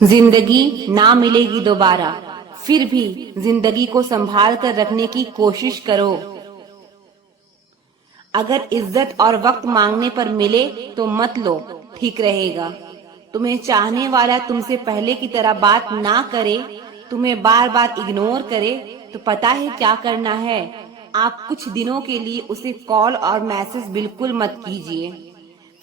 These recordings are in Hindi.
जिंदगी ना मिलेगी दोबारा, फिर भी जिंदगी को संभाल कर रखने की कोशिश करो। अगर इज्जत और वक्त मांगने पर मिले तो मत लो, ठीक रहेगा। तुम्हें चाहने वाला तुमसे पहले की तरह बात ना करे, तुम्हें बार बार इग्नोर करे, तो पता है क्या करना है? आप कुछ दिनों के लिए उसे कॉल और मैसेज बिल्कुल मत कीजिए।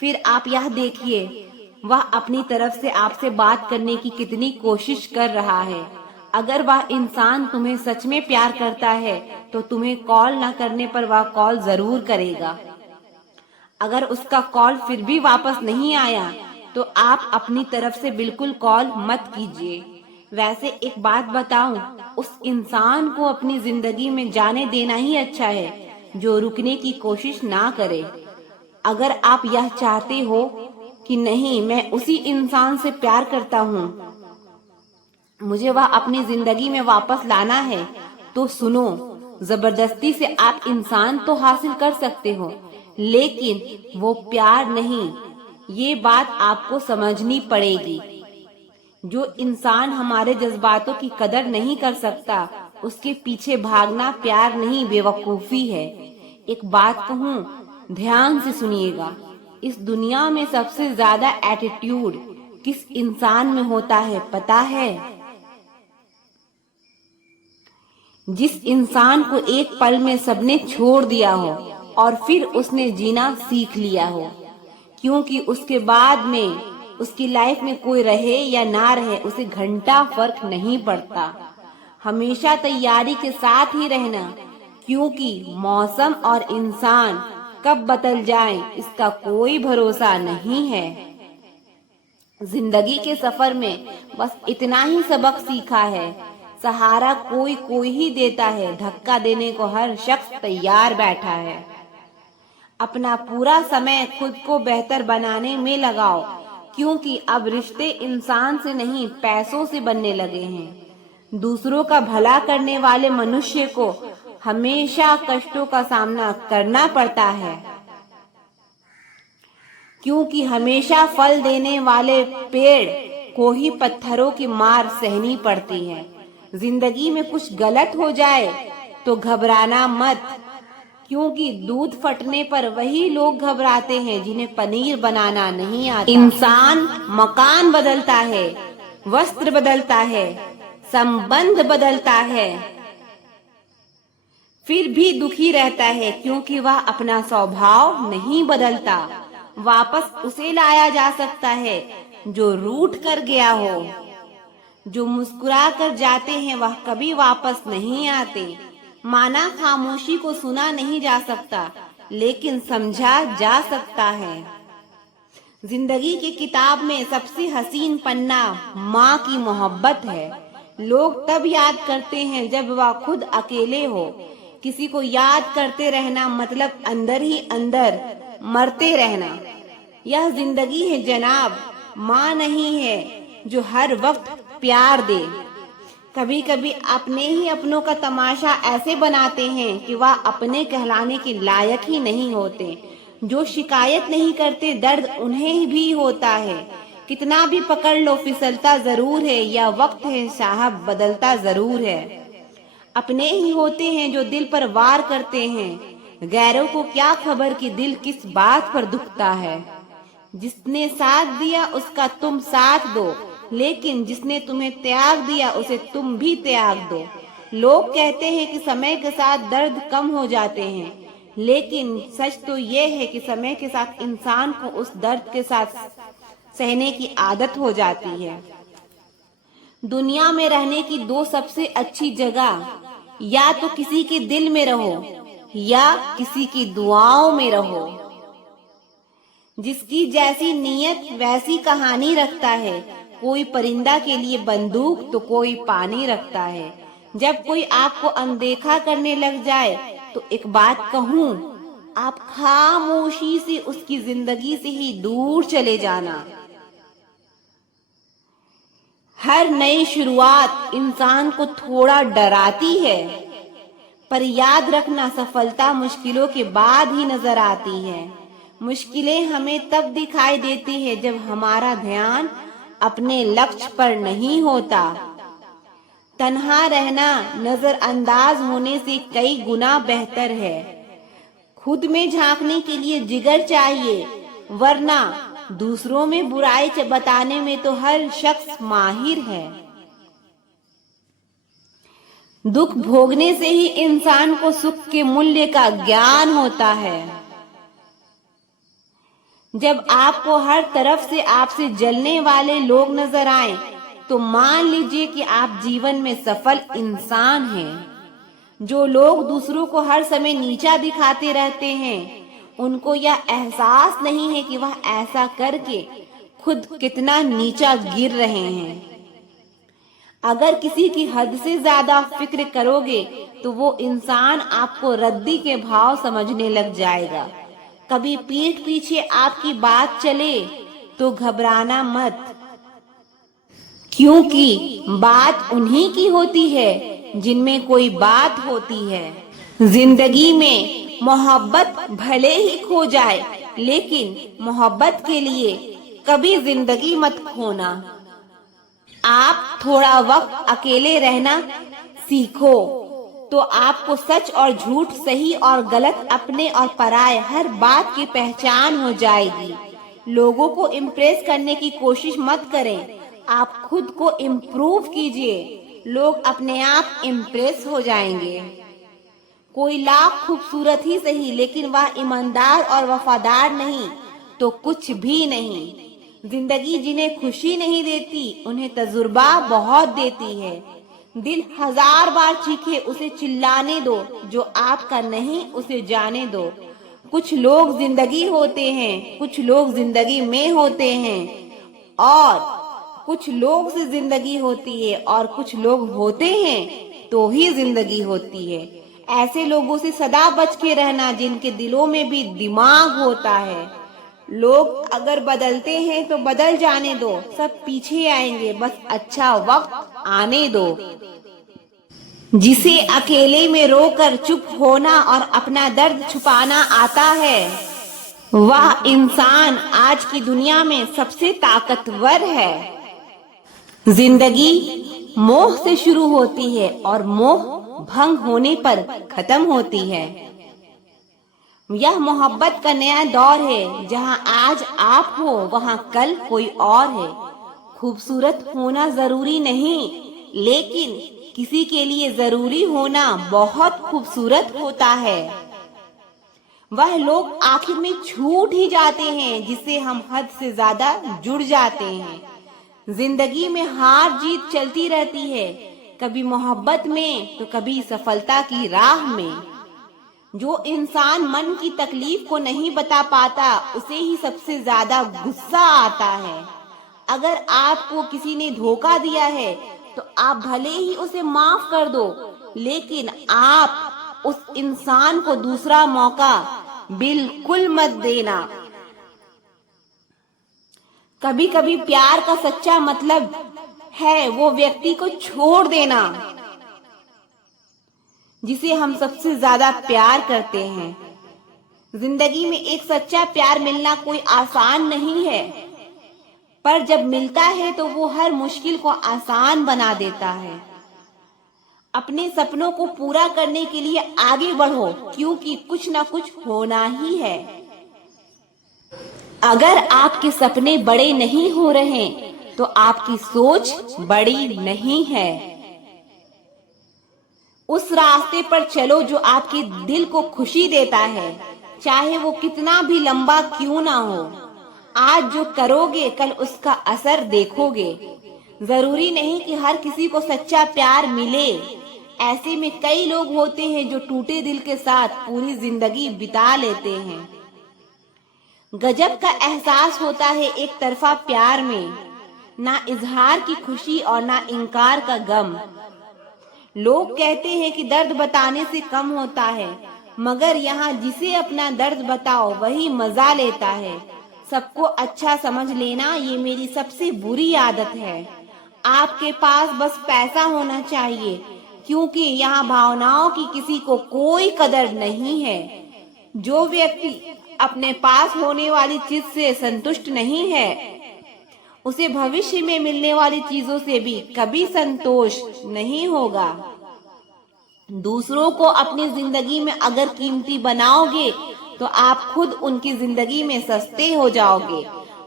फिर आप यह देखिए वह अपनी तरफ से आपसे बात करने की कितनी कोशिश कर रहा है। अगर वह इंसान तुम्हें सच में प्यार करता है तो तुम्हें कॉल न करने पर वह कॉल जरूर करेगा। अगर उसका कॉल फिर भी वापस नहीं आया तो आप अपनी तरफ से बिल्कुल कॉल मत कीजिए। वैसे एक बात बताऊं, उस इंसान को अपनी जिंदगी में जाने देना ही अच्छा है जो रुकने की कोशिश ना करे। अगर आप यह चाहते हो कि नहीं, मैं उसी इंसान से प्यार करता हूँ, मुझे वह अपनी जिंदगी में वापस लाना है, तो सुनो, जबरदस्ती से आप इंसान तो हासिल कर सकते हो, लेकिन वो प्यार नहीं। ये बात आपको समझनी पड़ेगी। जो इंसान हमारे जज्बातों की कदर नहीं कर सकता, उसके पीछे भागना प्यार नहीं, बेवकूफी है। एक बात कहूँ, ध्यान से सुनिएगा। इस दुनिया में सबसे ज्यादा एटीट्यूड किस इंसान में होता है पता है? जिस इंसान को एक पल में सबने छोड़ दिया हो और फिर उसने जीना सीख लिया हो, क्योंकि उसके बाद में उसकी लाइफ में कोई रहे या ना रहे उसे घंटा फर्क नहीं पड़ता। हमेशा तैयारी के साथ ही रहना, क्योंकि मौसम और इंसान कब बदल जाएं इसका कोई भरोसा नहीं है। जिंदगी के सफर में बस इतना ही सबक सीखा है, सहारा कोई कोई ही देता है, धक्का देने को हर शख्स तैयार बैठा है। अपना पूरा समय खुद को बेहतर बनाने में लगाओ, क्योंकि अब रिश्ते इंसान से नहीं पैसों से बनने लगे हैं। दूसरों का भला करने वाले मनुष्य को हमेशा कष्टों का सामना करना पड़ता है, क्योंकि हमेशा फल देने वाले पेड़ को ही पत्थरों की मार सहनी पड़ती है। जिंदगी में कुछ गलत हो जाए तो घबराना मत, क्योंकि दूध फटने पर वही लोग घबराते हैं जिन्हें पनीर बनाना नहीं आता। इंसान मकान बदलता है, वस्त्र बदलता है, संबंध बदलता है, फिर भी दुखी रहता है, क्योंकि वह अपना स्वभाव नहीं बदलता। वापस उसे लाया जा सकता है जो रूठ कर गया हो। जो मुस्कुरा कर जाते हैं वह कभी वापस नहीं आते। माना खामोशी को सुना नहीं जा सकता, लेकिन समझा जा सकता है। जिंदगी की किताब में सबसे हसीन पन्ना माँ की मोहब्बत है। लोग तब याद करते हैं जब वह खुद अकेले हो। किसी को याद करते रहना मतलब अंदर ही अंदर मरते रहना। यह जिंदगी है जनाब, माँ नहीं है जो हर वक्त प्यार दे। कभी कभी अपने ही अपनों का तमाशा ऐसे बनाते हैं कि वह अपने कहलाने के लायक ही नहीं होते। जो शिकायत नहीं करते दर्द उन्हें भी होता है। कितना भी पकड़ लो फिसलता जरूर है, या वक्त है साहब बदलता जरूर है। अपने ही होते हैं जो दिल पर वार करते हैं, गैरों को क्या खबर कि दिल किस बात पर दुखता है। जिसने साथ दिया उसका तुम साथ दो, लेकिन जिसने तुम्हें त्याग दिया उसे तुम भी त्याग दो। लोग कहते हैं कि समय के साथ दर्द कम हो जाते हैं, लेकिन सच तो ये है कि समय के साथ इंसान को उस दर्द के साथ सहने की आदत हो जाती है। दुनिया में रहने की दो सबसे अच्छी जगह, या तो किसी के दिल में रहो या किसी की दुआओं में रहो। जिसकी जैसी नीयत वैसी कहानी रखता है। कोई परिंदा के लिए बंदूक तो कोई पानी रखता है। जब कोई आपको अनदेखा करने लग जाए तो एक बात कहूँ, आप खामोशी से उसकी जिंदगी से ही दूर चले जाना। हर नई शुरुआत इंसान को थोड़ा डराती है, पर याद रखना सफलता मुश्किलों के बाद ही नजर आती है। मुश्किलें हमें तब दिखाई देती है जब हमारा ध्यान अपने लक्ष्य पर नहीं होता। तन्हा रहना नजरअंदाज होने से कई गुना बेहतर है। खुद में झांकने के लिए जिगर चाहिए, वरना दूसरों में बुराई बताने में तो हर शख्स माहिर है। दुख भोगने से ही इंसान को सुख के मूल्य का ज्ञान होता है। जब आपको हर तरफ से आपसे जलने वाले लोग नजर आए तो मान लीजिए कि आप जीवन में सफल इंसान हैं। जो लोग दूसरों को हर समय नीचा दिखाते रहते हैं, उनको यह एहसास नहीं है कि वह ऐसा करके खुद कितना नीचा गिर रहे हैं। अगर किसी की हद से ज्यादा फिक्र करोगे तो वो इंसान आपको रद्दी के भाव समझने लग जाएगा। कभी पीठ पीछे आपकी बात चले तो घबराना मत, क्योंकि बात उन्हीं की होती है जिनमें कोई बात होती है। जिंदगी में मोहब्बत भले ही खो जाए, लेकिन मोहब्बत के लिए कभी जिंदगी मत खोना। आप थोड़ा वक्त अकेले रहना सीखो तो आपको सच और झूठ, सही और गलत, अपने और पराये हर बात की पहचान हो जाएगी। लोगों को इम्प्रेस करने की कोशिश मत करें, आप खुद को इम्प्रूव कीजिए। लोग अपने आप इम्प्रेस हो जाएंगे। कोई लाख खूबसूरत ही सही, लेकिन वह ईमानदार और वफादार नहीं तो कुछ भी नहीं। जिंदगी जिन्हें खुशी नहीं देती, उन्हें तजुर्बा बहुत देती है। दिल 1000 बार चीखे, उसे चिल्लाने दो। जो आपका नहीं उसे जाने दो। कुछ लोग जिंदगी होते हैं, कुछ लोग जिंदगी में होते हैं, और कुछ लोग से जिंदगी होती है, और कुछ लोग होते हैं तो ही जिंदगी होती है। ऐसे लोगों से सदा बच के रहना जिनके दिलों में भी दिमाग होता है। लोग अगर बदलते हैं तो बदल जाने दो, सब पीछे आएंगे, बस अच्छा वक्त आने दो। जिसे अकेले में रोकर चुप होना और अपना दर्द छुपाना आता है, वह इंसान आज की दुनिया में सबसे ताकतवर है। जिंदगी मोह से शुरू होती है और मोह भंग होने पर खत्म होती है। यह मोहब्बत का नया दौर है, जहां आज आप हो वहां कल कोई और है। खूबसूरत होना जरूरी नहीं, लेकिन किसी के लिए जरूरी होना बहुत खूबसूरत होता है। वह लोग आखिर में छूट ही जाते हैं जिससे हम हद से ज्यादा जुड़ जाते हैं। जिंदगी में हार जीत चलती रहती है, कभी मोहब्बत में तो कभी सफलता की राह में। जो इंसान मन की तकलीफ को नहीं बता पाता, उसे ही सबसे ज्यादा गुस्सा आता है। अगर आपको किसी ने धोखा दिया है तो आप भले ही उसे माफ कर दो, लेकिन आप उस इंसान को दूसरा मौका बिल्कुल मत देना। कभी कभी प्यार का सच्चा मतलब है वो व्यक्ति को छोड़ देना जिसे हम सबसे ज्यादा प्यार करते हैं। जिंदगी में एक सच्चा प्यार मिलना कोई आसान नहीं है, पर जब मिलता है तो वो हर मुश्किल को आसान बना देता है। अपने सपनों को पूरा करने के लिए आगे बढ़ो, क्योंकि कुछ ना कुछ होना ही है। अगर आपके सपने बड़े नहीं हो रहे तो आपकी सोच बड़ी नहीं है। उस रास्ते पर चलो जो आपके दिल को खुशी देता है, चाहे वो कितना भी लंबा क्यों ना हो। आज जो करोगे कल उसका असर देखोगे। जरूरी नहीं कि हर किसी को सच्चा प्यार मिले। ऐसे में कई लोग होते हैं जो टूटे दिल के साथ पूरी जिंदगी बिता लेते हैं। गजब का एहसास होता है एक तरफा प्यार में, ना इजहार की खुशी और ना इनकार का गम। लोग कहते हैं कि दर्द बताने से कम होता है, मगर यहाँ जिसे अपना दर्द बताओ वही मजा लेता है। सबको अच्छा समझ लेना ये मेरी सबसे बुरी आदत है। आपके पास बस पैसा होना चाहिए, क्योंकि यहाँ भावनाओं की किसी को कोई कदर नहीं है। जो व्यक्ति अपने पास होने वाली चीज से संतुष्ट नहीं है, उसे भविष्य में मिलने वाली चीजों से भी कभी संतोष नहीं होगा। दूसरों को अपनी जिंदगी में अगर कीमती बनाओगे तो आप खुद उनकी जिंदगी में सस्ते हो जाओगे।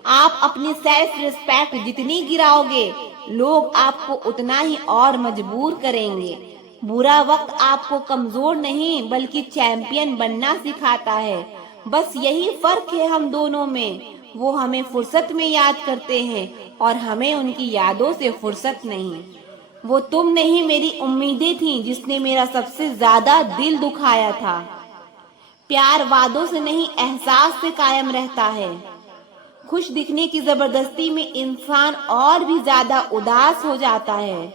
आप अपनी सेल्फ रिस्पेक्ट जितनी गिराओगे, लोग आपको उतना ही और मजबूर करेंगे। बुरा वक्त आपको कमजोर नहीं बल्कि चैंपियन बनना सिखाता है। बस यही फर्क है हम दोनों में। वो हमें फुर्सत में याद करते हैं और हमें उनकी यादों से फुर्सत नहीं। वो तुम नहीं, मेरी उम्मीदें थीं जिसने मेरा सबसे ज्यादा दिल दुखाया था। प्यार वादों से नहीं, एहसास से कायम रहता है। खुश दिखने की जबरदस्ती में इंसान और भी ज्यादा उदास हो जाता है।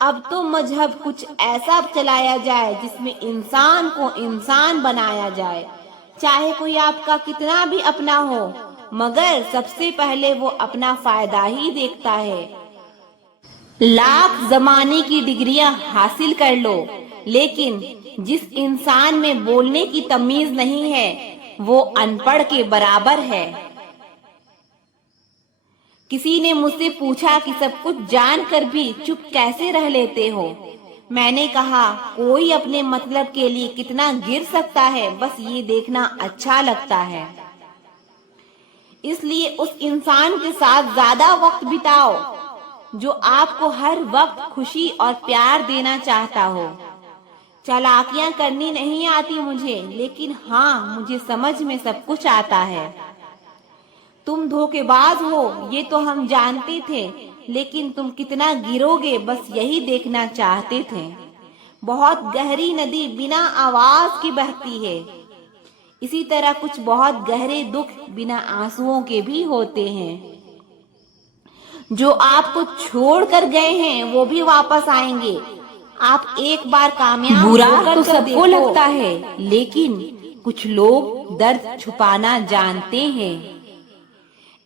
अब तो मजहब कुछ ऐसा चलाया जाए जिसमें इंसान को इंसान बनाया जाए, चाहे कोई आपका कितना भी अपना हो, मगर सबसे पहले वो अपना फायदा ही देखता है। लाख जमाने की डिग्रियां हासिल कर लो, लेकिन जिस इंसान में बोलने की तमीज नहीं है वो अनपढ़ के बराबर है। किसी ने मुझसे पूछा कि सब कुछ जानकर भी चुप कैसे रह लेते हो। मैंने कहा, कोई अपने मतलब के लिए कितना गिर सकता है, बस ये देखना अच्छा लगता है। इसलिए उस इंसान के साथ ज्यादा वक्त बिताओ जो आपको हर वक्त खुशी और प्यार देना चाहता हो। चालाकियां करनी नहीं आती मुझे, लेकिन हाँ, मुझे समझ में सब कुछ आता है। तुम धोखेबाज हो ये तो हम जानते थे, लेकिन तुम कितना गिरोगे बस यही देखना चाहते थे। बहुत गहरी नदी बिना आवाज की बहती है। इसी तरह कुछ बहुत गहरे दुख बिना आंसुओं के भी होते हैं। जो आपको छोड़कर गए हैं वो भी वापस आएंगे। आप एक बार कामयाब बुरा तो सबको लगता है, लेकिन कुछ लोग दर्द छुपाना जानते हैं।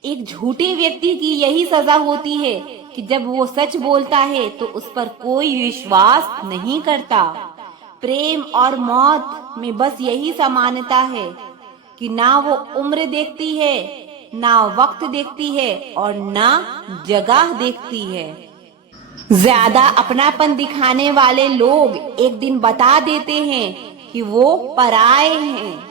एक झूठे व्यक्ति की यही सजा होती है कि जब वो सच बोलता है तो उस पर कोई विश्वास नहीं करता। प्रेम और मौत में बस यही समानता है कि ना वो उम्र देखती है, ना वक्त देखती है और ना जगह देखती है। ज्यादा अपनापन दिखाने वाले लोग एक दिन बता देते हैं कि वो पराए हैं।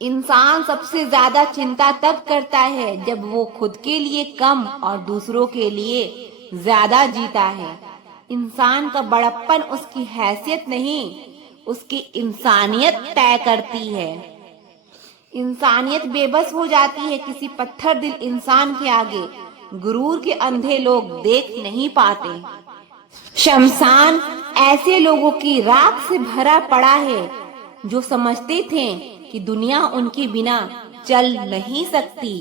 इंसान सबसे ज्यादा चिंता तब करता है जब वो खुद के लिए कम और दूसरों के लिए ज्यादा जीता है। इंसान का बड़प्पन उसकी हैसियत नहीं, उसकी इंसानियत तय करती है। इंसानियत बेबस हो जाती है किसी पत्थर दिल इंसान के आगे। गुरूर के अंधे लोग देख नहीं पाते। शमशान ऐसे लोगों की राख से भरा पड़ा है जो समझते थे कि दुनिया उनके बिना चल नहीं सकती।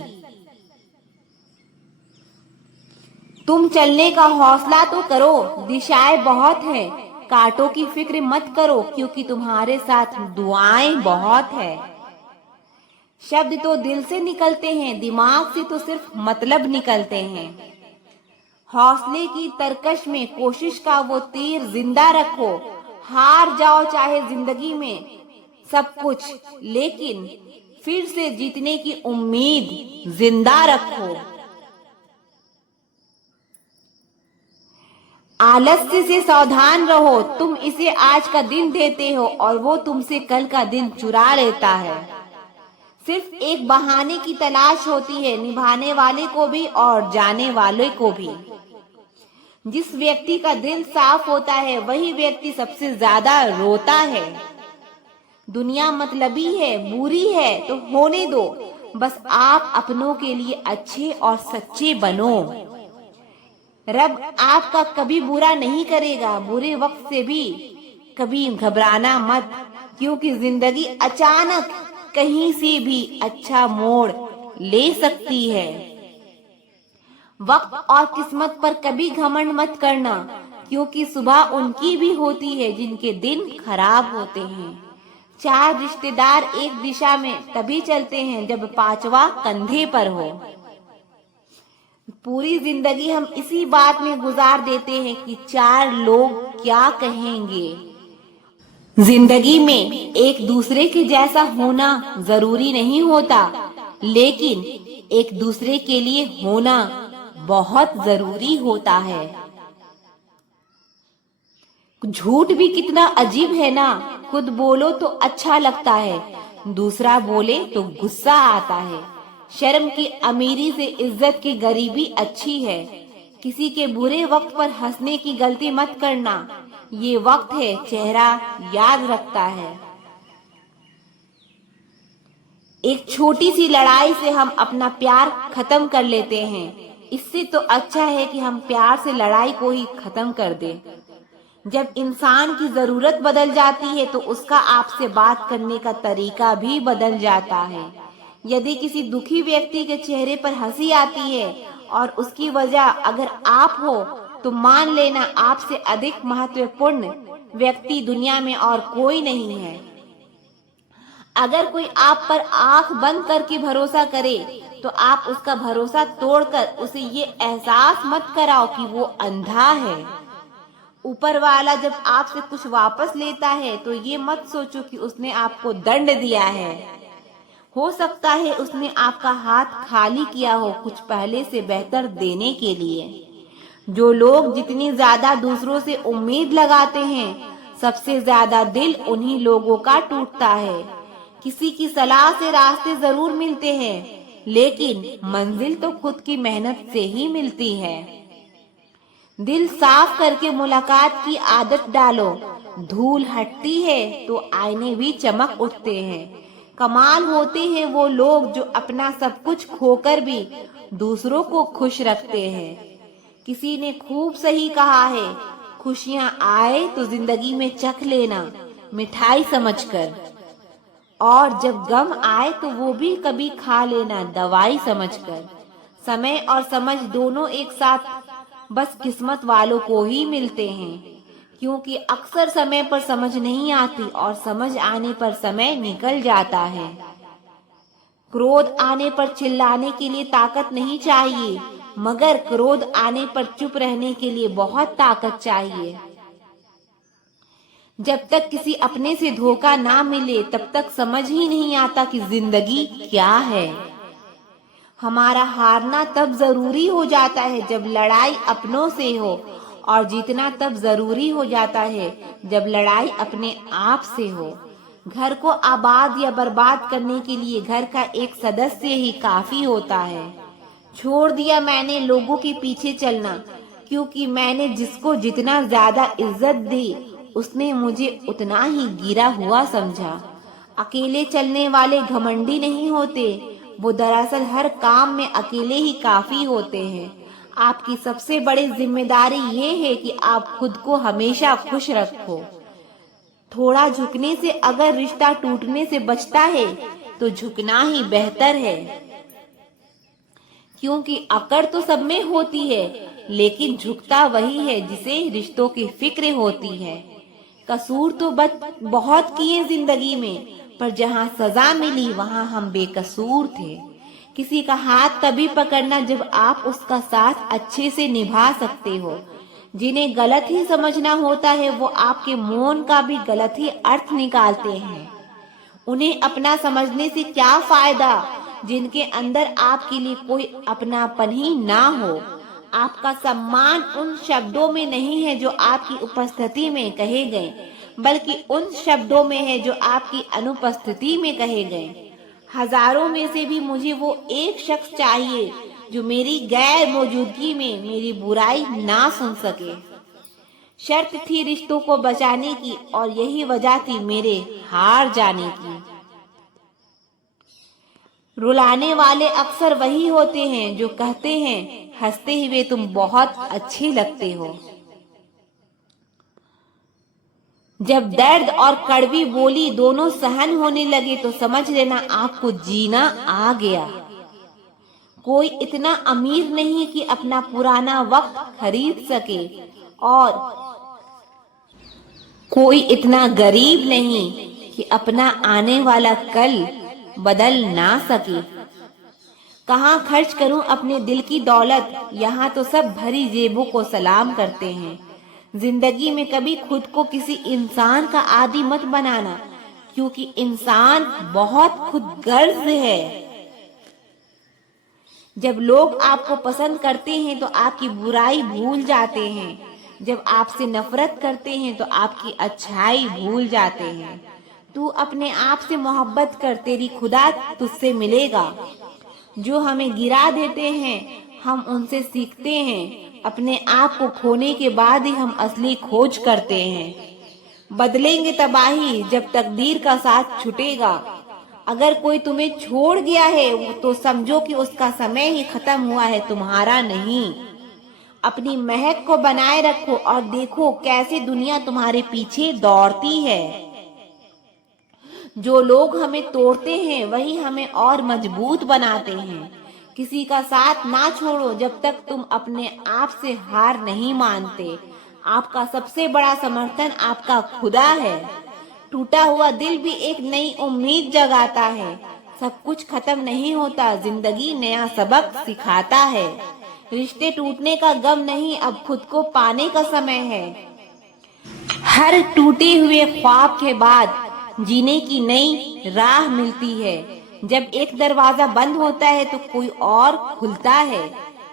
तुम चलने का हौसला तो करो, दिशाएं बहुत हैं। कांटों की फिक्र मत करो क्योंकि तुम्हारे साथ दुआएं बहुत है। शब्द तो दिल से निकलते हैं, दिमाग से तो सिर्फ मतलब निकलते हैं। हौसले की तरकश में कोशिश का वो तीर जिंदा रखो। हार जाओ चाहे जिंदगी में सब कुछ, लेकिन फिर से जीतने की उम्मीद जिंदा रखो। आलस्य से सावधान रहो। तुम इसे आज का दिन देते हो और वो तुमसे कल का दिन चुरा लेता है। सिर्फ एक बहाने की तलाश होती है, निभाने वाले को भी और जाने वाले को भी। जिस व्यक्ति का दिल साफ होता है वही व्यक्ति सबसे ज्यादा रोता है। दुनिया मतलबी है, बुरी है तो होने दो, बस आप अपनों के लिए अच्छे और सच्चे बनो। रब आपका कभी बुरा नहीं करेगा। बुरे वक्त से भी कभी घबराना मत, क्योंकि जिंदगी अचानक कहीं से भी अच्छा मोड़ ले सकती है। वक्त और किस्मत पर कभी घमंड मत करना, क्योंकि सुबह उनकी भी होती है जिनके दिन खराब होते हैं। 4 रिश्तेदार एक दिशा में तभी चलते हैं जब 5वां कंधे पर हो। पूरी जिंदगी हम इसी बात में गुजार देते हैं कि 4 लोग क्या कहेंगे। जिंदगी में एक दूसरे के जैसा होना जरूरी नहीं होता, लेकिन एक दूसरे के लिए होना बहुत जरूरी होता है। झूठ भी कितना अजीब है ना, खुद बोलो तो अच्छा लगता है, दूसरा बोले तो गुस्सा आता है। शर्म की अमीरी से इज्जत की गरीबी अच्छी है। किसी के बुरे वक्त पर हंसने की गलती मत करना, ये वक्त है चेहरा याद रखता है। एक छोटी सी लड़ाई से हम अपना प्यार खत्म कर लेते हैं, इससे तो अच्छा है कि हम प्यार से लड़ाई को ही खत्म कर दें। जब इंसान की जरूरत बदल जाती है तो उसका आपसे बात करने का तरीका भी बदल जाता है। यदि किसी दुखी व्यक्ति के चेहरे पर हंसी आती है और उसकी वजह अगर आप हो, तो मान लेना आपसे अधिक महत्वपूर्ण व्यक्ति दुनिया में और कोई नहीं है। अगर कोई आप पर आंख बंद करके भरोसा करे, तो आप उसका भरोसा तोड़कर उसे ये एहसास मत कराओ कि वो अंधा है। ऊपर वाला जब आपसे कुछ वापस लेता है तो ये मत सोचो कि उसने आपको दंड दिया है। हो सकता है उसने आपका हाथ खाली किया हो कुछ पहले से बेहतर देने के लिए। जो लोग जितनी ज्यादा दूसरों से उम्मीद लगाते हैं, सबसे ज्यादा दिल उन्हीं लोगों का टूटता है। किसी की सलाह से रास्ते जरूर मिलते हैं, लेकिन मंजिल तो खुद की मेहनत से ही मिलती है। दिल साफ करके मुलाकात की आदत डालो, धूल हटती है तो आईने भी चमक उठते हैं। कमाल होते हैं वो लोग जो अपना सब कुछ खोकर भी दूसरों को खुश रखते हैं। किसी ने खूब सही कहा है, खुशियां आए तो जिंदगी में चख लेना मिठाई समझकर, और जब गम आए तो वो भी कभी खा लेना दवाई समझकर। समय और समझ दोनों एक साथ बस किस्मत वालों को ही मिलते हैं, क्योंकि अक्सर समय पर समझ नहीं आती और समझ आने पर समय निकल जाता है। क्रोध आने पर चिल्लाने के लिए ताकत नहीं चाहिए, मगर क्रोध आने पर चुप रहने के लिए बहुत ताकत चाहिए। जब तक किसी अपने से धोखा ना मिले तब तक समझ ही नहीं आता कि जिंदगी क्या है। हमारा हारना तब जरूरी हो जाता है जब लड़ाई अपनों से हो, और जीतना तब जरूरी हो जाता है जब लड़ाई अपने आप से हो। घर को आबाद या बर्बाद करने के लिए घर का एक सदस्य ही काफी होता है। छोड़ दिया मैंने लोगों के पीछे चलना, क्योंकि मैंने जिसको जितना ज्यादा इज्जत दी उसने मुझे उतना ही गिरा हुआ समझा। अकेले चलने वाले घमंडी नहीं होते, वो दरअसल हर काम में अकेले ही काफी होते हैं। आपकी सबसे बड़ी जिम्मेदारी ये है कि आप खुद को हमेशा खुश रखो। थोड़ा झुकने से अगर रिश्ता टूटने से बचता है तो झुकना ही बेहतर है, क्योंकि अकड़ तो सब में होती है, लेकिन झुकता वही है जिसे रिश्तों की फिक्र होती है। कसूर तो बहुत किए जिंदगी में, पर जहाँ सजा मिली वहाँ हम बेकसूर थे। किसी का हाथ तभी पकड़ना जब आप उसका साथ अच्छे से निभा सकते हो। जिन्हें गलत ही समझना होता है वो आपके मौन का भी गलत ही अर्थ निकालते हैं। उन्हें अपना समझने से क्या फायदा जिनके अंदर आपके लिए कोई अपनापन ही ना हो। आपका सम्मान उन शब्दों में नहीं है जो आपकी उपस्थिति में कहे गए, बल्कि उन शब्दों में है जो आपकी अनुपस्थिति में कहे गए। हजारों में से भी मुझे वो एक शख्स चाहिए जो मेरी गैर मौजूदगी में मेरी बुराई ना सुन सके। शर्त थी रिश्तों को बचाने की, और यही वजह थी मेरे हार जाने की। रुलाने वाले अक्सर वही होते हैं जो कहते हैं हंसते हुए तुम बहुत अच्छे लगते हो। जब दर्द और कड़वी बोली दोनों सहन होने लगे तो समझ लेना आपको जीना आ गया। कोई इतना अमीर नहीं कि अपना पुराना वक्त खरीद सके, और कोई इतना गरीब नहीं कि अपना आने वाला कल बदल ना सके। कहाँ खर्च करूं अपने दिल की दौलत, यहाँ तो सब भरी जेबों को सलाम करते हैं। जिंदगी में कभी खुद को किसी इंसान का आदी मत बनाना, क्योंकि इंसान बहुत खुदगर्ज है। जब लोग आपको पसंद करते हैं तो आपकी बुराई भूल जाते हैं। जब आपसे नफरत करते हैं तो आपकी अच्छाई भूल जाते हैं। तू अपने आप से मोहब्बत कर, तेरी खुदा तुझसे मिलेगा। जो हमें गिरा देते हैं हम उनसे सीखते हैं। अपने आप को खोने के बाद ही हम असली खोज करते हैं। बदलेंगे तबाही जब तकदीर का साथ छूटेगा। अगर कोई तुम्हें छोड़ गया है तो समझो कि उसका समय ही खत्म हुआ है, तुम्हारा नहीं। अपनी महक को बनाए रखो और देखो कैसे दुनिया तुम्हारे पीछे दौड़ती है। जो लोग हमें तोड़ते हैं वही हमें और मजबूत बनाते हैं। किसी का साथ ना छोड़ो जब तक तुम अपने आप से हार नहीं मानते। आपका सबसे बड़ा समर्थन आपका खुदा है। टूटा हुआ दिल भी एक नई उम्मीद जगाता है। सब कुछ खत्म नहीं होता, जिंदगी नया सबक सिखाता है। रिश्ते टूटने का गम नहीं, अब खुद को पाने का समय है। हर टूटे हुए ख्वाब के बाद जीने की नई राह मिलती है। जब एक दरवाजा बंद होता है तो कोई और खुलता है।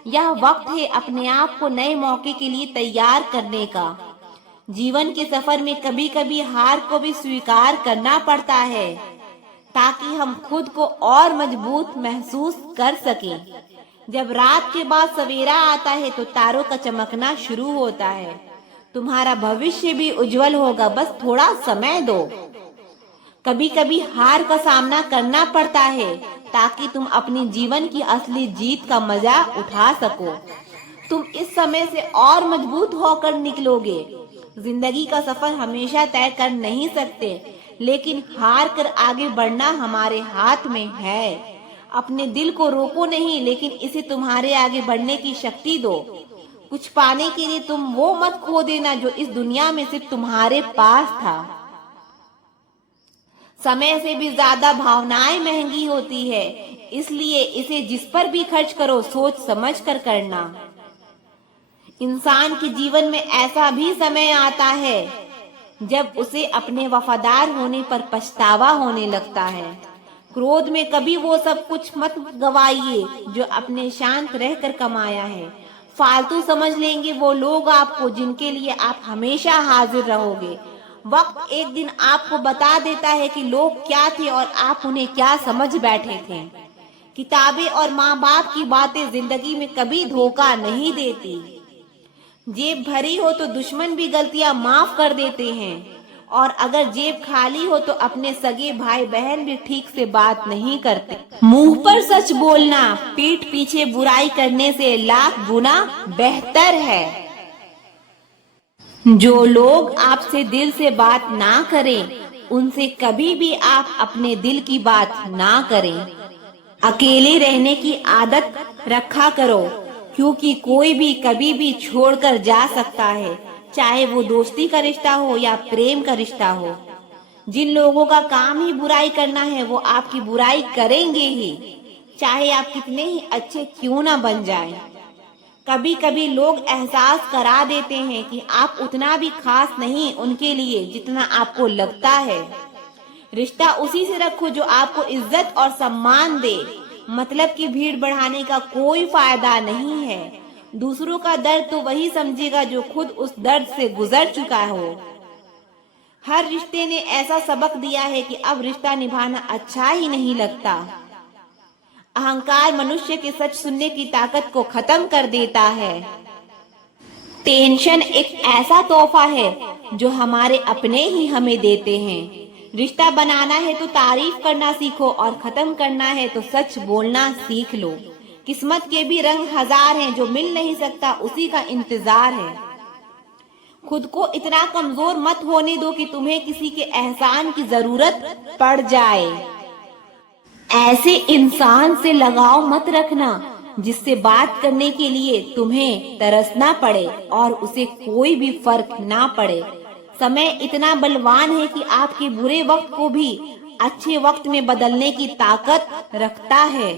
यह वक्त है अपने आप को नए मौके के लिए तैयार करने का। जीवन के सफर में कभी कभी हार को भी स्वीकार करना पड़ता है ताकि हम खुद को और मजबूत महसूस कर सकें। जब रात के बाद सवेरा आता है तो तारों का चमकना शुरू होता है। तुम्हारा भविष्य भी उज्जवल होगा, बस थोड़ा समय दो। कभी कभी हार का सामना करना पड़ता है ताकि तुम अपनी जीवन की असली जीत का मजा उठा सको। तुम इस समय से और मजबूत होकर निकलोगे। जिंदगी का सफर हमेशा तय कर नहीं सकते, लेकिन हार कर आगे बढ़ना हमारे हाथ में है। अपने दिल को रोको नहीं, लेकिन इसे तुम्हारे आगे बढ़ने की शक्ति दो। कुछ पाने के लिए तुम वो मत खो देना जो इस दुनिया में सिर्फ तुम्हारे पास था। समय से भी ज्यादा भावनाएं महंगी होती है, इसलिए इसे जिस पर भी खर्च करो सोच समझ कर करना। इंसान के जीवन में ऐसा भी समय आता है जब उसे अपने वफादार होने पर पछतावा होने लगता है। क्रोध में कभी वो सब कुछ मत गवाइए जो अपने शांत रहकर कमाया है। फालतू समझ लेंगे वो लोग आपको जिनके लिए आप हमेशा हाजिर रहोगे। वक्त एक दिन आपको बता देता है कि लोग क्या थे और आप उन्हें क्या समझ बैठे थे। किताबें और माँ बाप की बातें जिंदगी में कभी धोखा नहीं देती। जेब भरी हो तो दुश्मन भी गलतियां माफ कर देते हैं, और अगर जेब खाली हो तो अपने सगे भाई बहन भी ठीक से बात नहीं करते। मुंह पर सच बोलना पीठ पीछे बुराई करने से लाख गुना बेहतर है। जो लोग आपसे दिल से बात ना करें उनसे कभी भी आप अपने दिल की बात ना करें। अकेले रहने की आदत रखा करो, क्योंकि कोई भी कभी भी छोड़कर जा सकता है, चाहे वो दोस्ती का रिश्ता हो या प्रेम का रिश्ता हो। जिन लोगों का काम ही बुराई करना है वो आपकी बुराई करेंगे ही, चाहे आप कितने ही अच्छे क्यों ना बन जाएं। कभी कभी लोग एहसास करा देते हैं कि आप उतना भी खास नहीं उनके लिए जितना आपको लगता है। रिश्ता उसी से रखो जो आपको इज्जत और सम्मान दे। मतलब की भीड़ बढ़ाने का कोई फायदा नहीं है। दूसरों का दर्द तो वही समझेगा जो खुद उस दर्द से गुजर चुका हो। हर रिश्ते ने ऐसा सबक दिया है कि अब रिश्ता निभाना अच्छा ही नहीं लगता। अहंकार मनुष्य के सच सुनने की ताकत को खत्म कर देता है। टेंशन एक ऐसा तोहफा है जो हमारे अपने ही हमें देते हैं। रिश्ता बनाना है तो तारीफ करना सीखो, और खत्म करना है तो सच बोलना सीख लो। किस्मत के भी रंग हजार हैं, जो मिल नहीं सकता उसी का इंतजार है। खुद को इतना कमजोर मत होने दो कि तुम्हें किसी के एहसान की जरूरत पड़ जाए। ऐसे इंसान से लगाव मत रखना जिससे बात करने के लिए तुम्हें तरसना पड़े और उसे कोई भी फर्क ना पड़े। समय इतना बलवान है कि आपके बुरे वक्त को भी अच्छे वक्त में बदलने की ताकत रखता है।